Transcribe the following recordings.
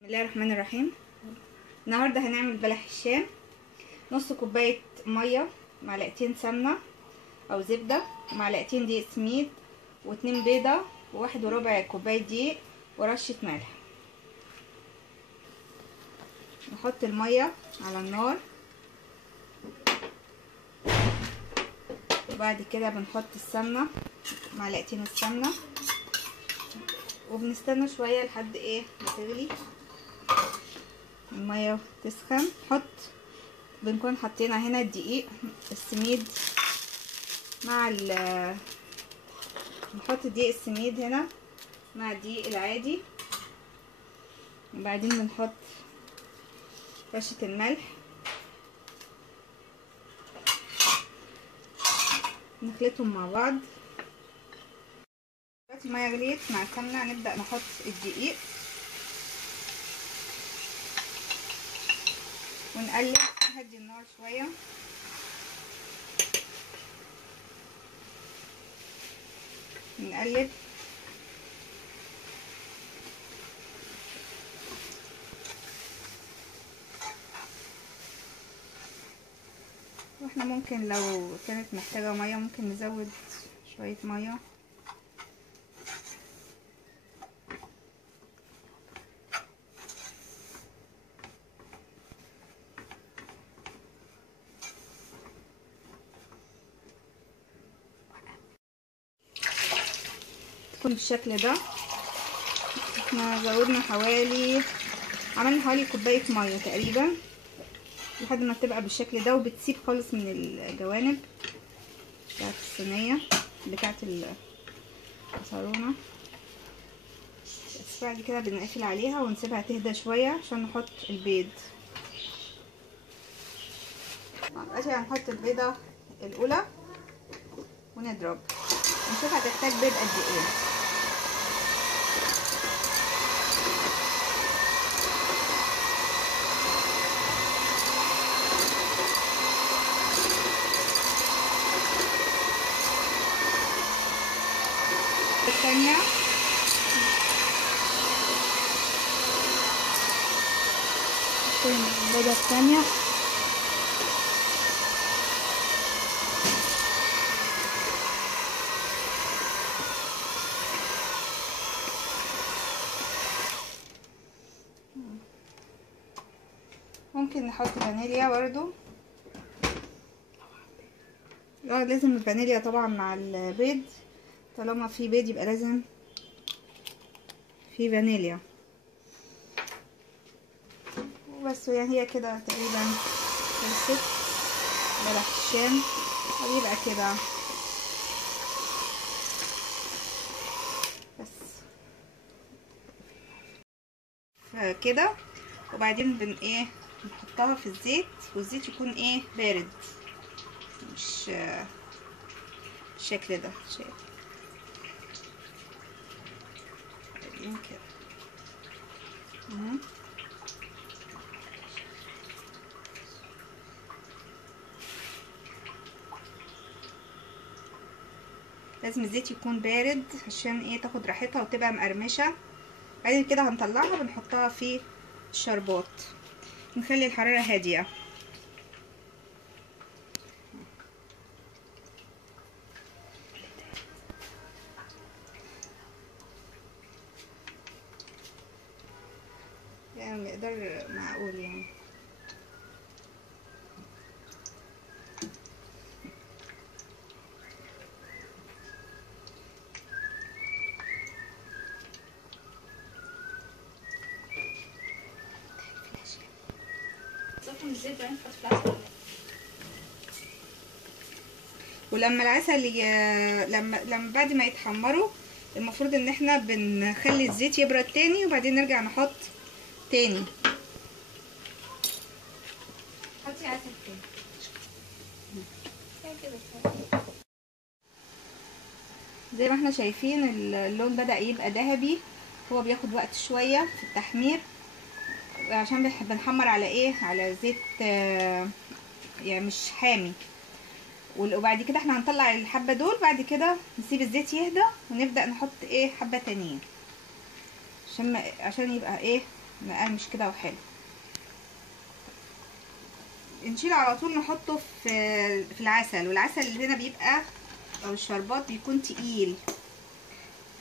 بسم الله الرحمن الرحيم. النهارده هنعمل بلح الشام. نص كوبايه ميه، معلقتين سمنه او زبده، معلقتين دقيق سميد، واتنين بيضه، وواحد وربع كوبايه دقيق، ورشه ملح. نحط الميه على النار، وبعد كده بنحط السمنه، معلقتين السمنه، وبنستنى شويه لحد ما تغلي الميه تسخن. بنكون حطينا هنا الدقيق السميد مع نحط الدقيق السميد هنا مع الدقيق العادي، وبعدين بنحط رشة الملح، نخلطهم مع بعض. دلوقتي الميه غليت مع السمنه، هنبدأ نحط الدقيق ونقلب، نهدي النار شويه. نقلب واحنا ممكن لو كانت محتاجه ميه ممكن نزود شويه ميه. تكون بالشكل ده. احنا زودنا عملنا حوالي كوبايه ميه تقريبا لحد ما تبقى بالشكل ده، وبتسيب خالص من الجوانب بتاعت الصينيه بتاعت الصالونه. بس بعد كده بنقفل عليها ونسيبها تهدى شويه عشان نحط البيض. دلوقتي هنحط البيضه الاولى ونضرب نشوف هتحتاج بيض قد ايه. الثانيه البيضه الثانيه ممكن نحط فانيليا برضو. لازم الفانيليا طبعا مع البيض، طالما في بيض يبقى لازم في فانيليا. وبس، يعني هي كده تقريبا خلصت بلح الشام. ويبقى كده بس كده. وبعدين نحطها في الزيت، والزيت يكون بارد، مش بالشكل ده. شايف كده. لازم الزيت يكون بارد عشان تاخد راحتها وتبقى مقرمشه. بعدين كده هنطلعها ونحطها في الشربات، نخلي الحراره هاديه. يعني مقدار معقول يعني. ولما العسل لما بعد ما يتحمروا المفروض ان احنا بنخلي الزيت يبرد تاني، وبعدين نرجع نحط تاني. حطي عسل تاني زي ما احنا شايفين. اللون بدأ يبقى ذهبي، هو بياخد وقت شوية في التحمير عشان بنحمر على على زيت يعني مش حامي. وبعد كده احنا هنطلع الحبة دول، بعد كده نسيب الزيت يهدى ونبدأ نحط حبة تانيين عشان يبقى مقرمش كده وحلو. نشيل على طول نحطه في العسل، والعسل اللي هنا بيبقى او الشربات بيكون تقيل.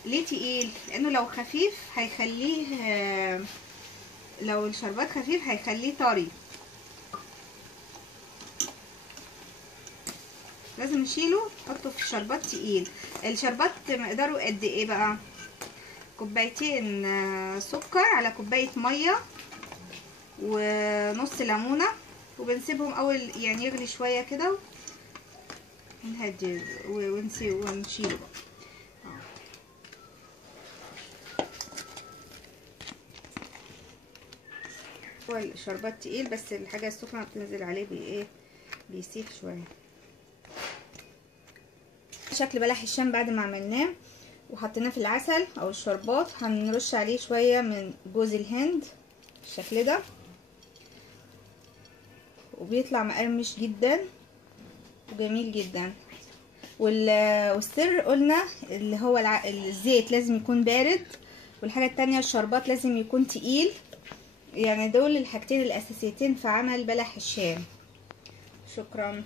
ليه تقيل؟ لانه لو خفيف هيخليه، لو الشربات خفيف هيخليه طري. لازم نشيله نحطه في شربات تقيل. الشربات مقداره قد ايه بقى؟ كوبايتين سكر على كوبايه ميه ونص ليمونه، وبنسيبهم اول يعني يغلي شويه كده ونهدي ونشيله بقى. هو الشربات تقيل بس الحاجه السخنه بتنزل عليه بايه بيسيح شويه. شكل بلح الشام بعد ما عملناه وحطيناه في العسل او الشربات، هنرش عليه شويه من جوز الهند بالشكل ده، وبيطلع مقرمش جدا وجميل جدا. والسر قلنا اللي هو الزيت لازم يكون بارد، والحاجه التانية الشربات لازم يكون تقيل. يعني دول الحاجتين الاساسيتين في عمل بلح الشام. شكرا.